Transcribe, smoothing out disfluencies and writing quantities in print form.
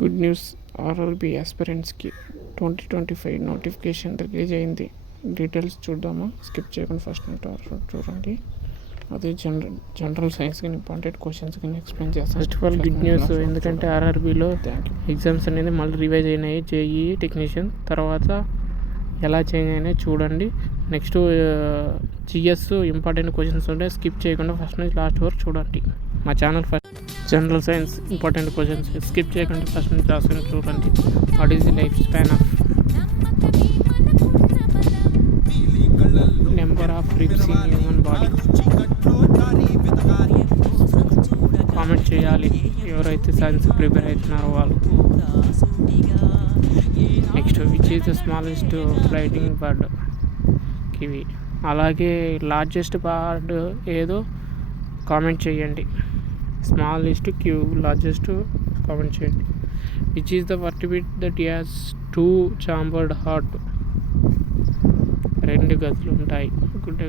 Good news, RRB ఆస్పిరెంట్స్కి 2025 notification release అయింది. Details చూద్దాము. స్కిప్ చేయకుండా ఫస్ట్ చూడండి. అదే జనరల్ సైన్స్ కానీ ఇంపార్టెంట్ క్వశ్చన్స్ కానీ ఎక్స్ప్లెయిన్ చేస్తాను. First of all good news, ఎందుకంటే ఆర్ఆర్బీలో ఎగ్జామ్స్ అనేది మళ్ళీ రివైజ్ అయినాయి. జేఈఈ టెక్నీషియన్ తర్వాత ఎలా చేంజ్ అయినాయి చూడండి. నెక్స్ట్ జిఎస్ ఇంపార్టెంట్ క్వశ్చన్స్ ఉంటాయి, స్కిప్ చేయకుండా ఫస్ట్ నుంచి లాస్ట్ వరకు చూడండి. మా channel first general science important questions skip చేయకుండా ఫస్ట్ నుంచి లాస్ట్ వరకు చూడండి. What is the life span of number of ribs in human body? Comment చేయాలి ఎవరైతే సైన్స్ ప్రిపేర్ అవుతున్నారో వాళ్ళు. Next which is the smallest flightless bird? Kiwi. అలాగే largest bird ఏదో కామెంట్ చేయండి. స్మాలెస్ట్ క్యూ, లార్జెస్ట్ కామెంట్ చేయండి. Which is the vertebrate that has 2 chambered heart? 2 గదులు ఉంటాయి. గుడ్డ